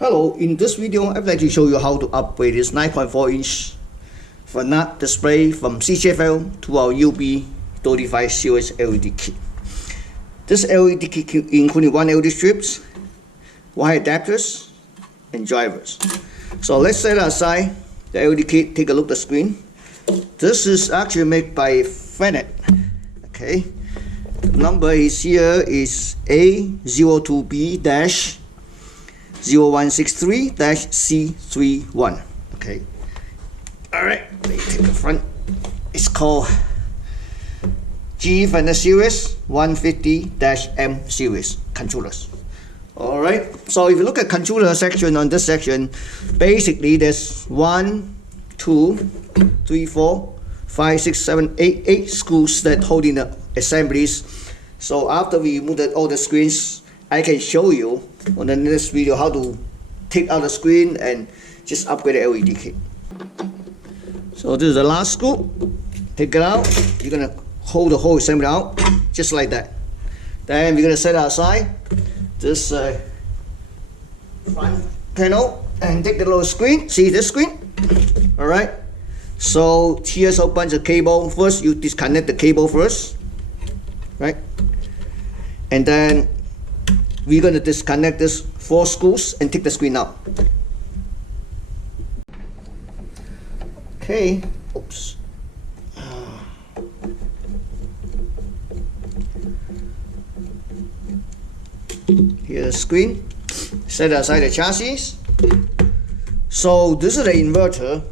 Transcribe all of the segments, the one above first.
Hello, in this video I'd like to show you how to upgrade this 9.4-inch Fanuc display from CCFL to our UB35 series LED kit. This LED kit including one LED strips, wire adapters, and drivers. So let's set aside the LED kit, take a look at the screen. This is actually made by Fanuc. Okay, the number is here is A02B-0163-C341. Okay. Alright, let me take the front. It's called G Fanuc series 150-M series controllers. Alright, so if you look at controller section on this section, basically there's 1, 2, 3, 4, 5, 6, 7, 8 screws that holding the assemblies. So after we remove all the screens, I can show you on the next video how to take out the screen and just upgrade the LED kit. So this is the last screw. Take it out. You're gonna hold the whole assembly out just like that. Then we're gonna set aside this front panel and take the little screen. See this screen? All right. So here's a bunch of cable. First, you disconnect the cable first, right? And then we're going to disconnect this 4 screws and take the screen out. Okay. Oops. Here's the screen. Set aside the chassis. So this is the inverter.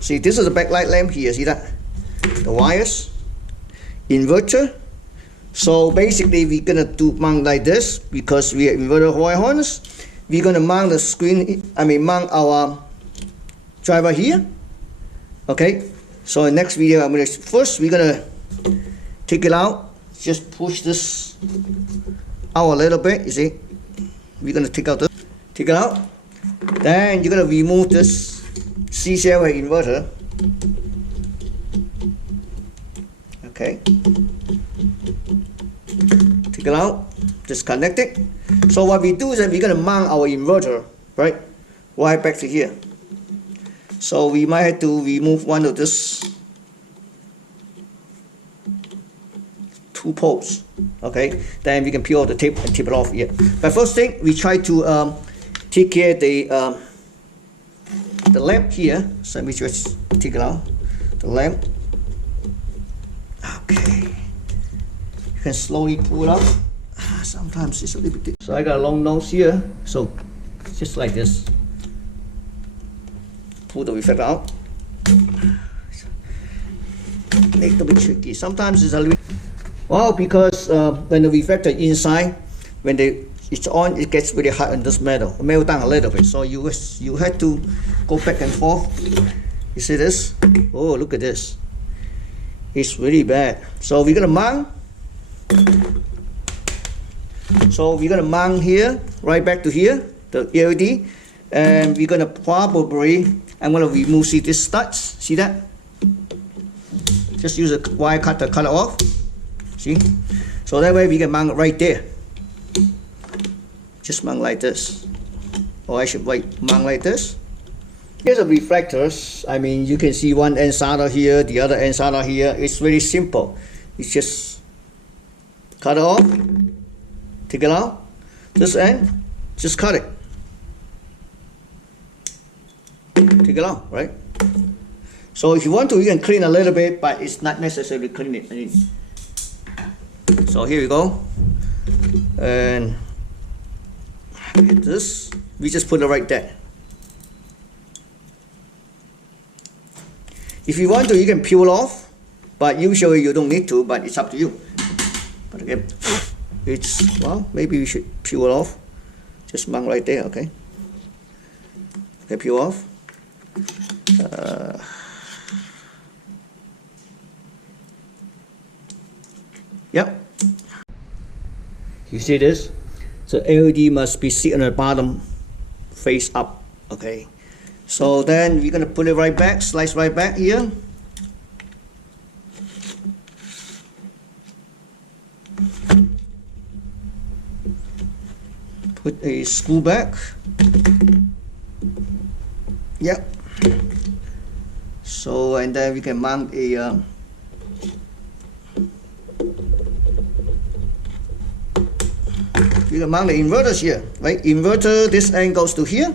See, this is the backlight lamp here. See that? The wires. Inverter. So basically we're gonna mount like this because we have inverter wire harness. We're gonna mount the screen, mount our driver here. Okay. So in the next video we're gonna take it out. Just push this out a little bit, you see. We're gonna take it out. Then you're gonna remove this CCFL inverter. Okay. Take it out, disconnect it. So what we do is that we're gonna mount our inverter, right back to here. So we might have to remove one of this 2 poles. Okay, then we can peel out the tape and tip it off here. But first thing, we try to take care of the lamp here. So let me just take it out. The lamp. Okay. You can slowly pull it out. Sometimes it's a little bit. So I got a long nose here. So just like this. Pull the reflector out. A little bit tricky. Sometimes it's a little bit. Well, because when the reflector inside, when it's on, it gets really hot on this metal. It melt down a little bit. So you have to go back and forth. You see this? Oh, look at this. It's really bad. So we're gonna mount. So we're gonna mount here, right back to here, the LED, and we're gonna I'm gonna remove this studs. See that? Just use a wire cutter, cut it off. See? So that way we can mount it right there. Just mount like this, or I should mount like this. Here's the reflectors. You can see one end solder here, the other end solder here. It's very simple. It's just cut it off, take it out. This end, just cut it. Take it out, right? So if you want to, you can clean a little bit, but it's not necessary to clean it. So here we go. And this, we just put it right there. If you want to, you can peel off, but usually you don't need to, but it's up to you. But again, maybe we should peel it off. Just mount right there, okay? Okay, peel off. Yep. You see this? So LED must be sitting on the bottom, face up, okay? So then we're gonna put it right back, slice right back here. Put a screw back. Yep. So, and then we can mount a we can mount the inverters here, right? Inverter, this end goes to here.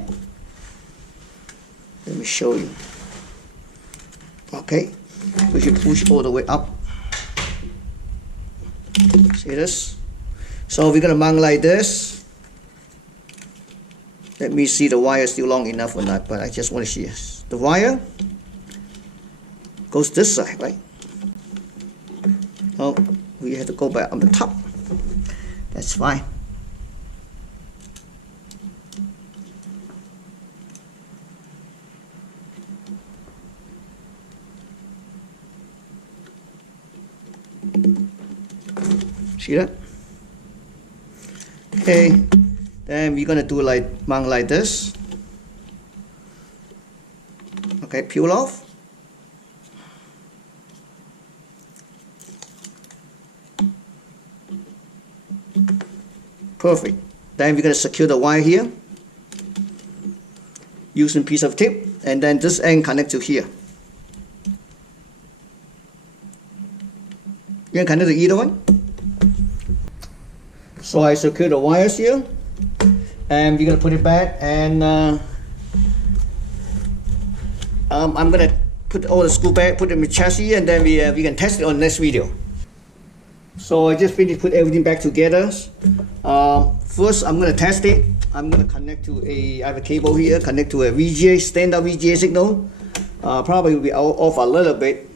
Let me show you. Okay, we should push all the way up. See this? So we're gonna mount like this. Let me see the wire still long enough or not, but I just want to see the wire goes this side, right? Oh, we have to go back on the top. That's fine. See that? Okay, then we're gonna do like mount like this. Okay, peel off. Perfect. Then we're gonna secure the wire here using a piece of tape, and then this end connect to here. You can connect to either one. So I secure the wires here, and we're gonna put it back, and I'm gonna put all the screw back, put them in the chassis, and then we can test it on the next video. So I just finished put everything back together. First I'm gonna test it. I'm gonna connect to I have a cable here, connect to a VGA, standard VGA signal. Probably will be off a little bit.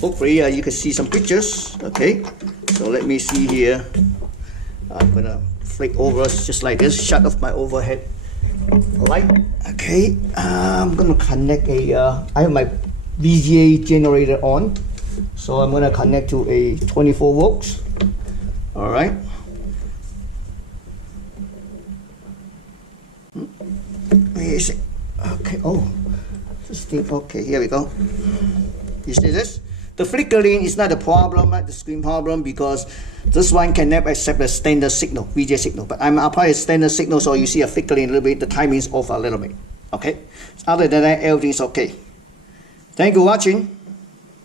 Hopefully you can see some pictures. Okay, so let me see here. I'm gonna flick over just like this, shut off my overhead light. Okay, I'm gonna connect I have my VGA generator on, so I'm gonna connect to a 24 volts. All right. Where is it? Okay. Oh, this thing. Okay, here we go. You see this? The flickering is not a problem, not the screen problem, because this one can never accept the standard signal, VGA signal. But I'm applying a standard signal, so you see a flickering a little bit, the timing is off a little bit. Okay? Other than that, everything is okay. Thank you for watching.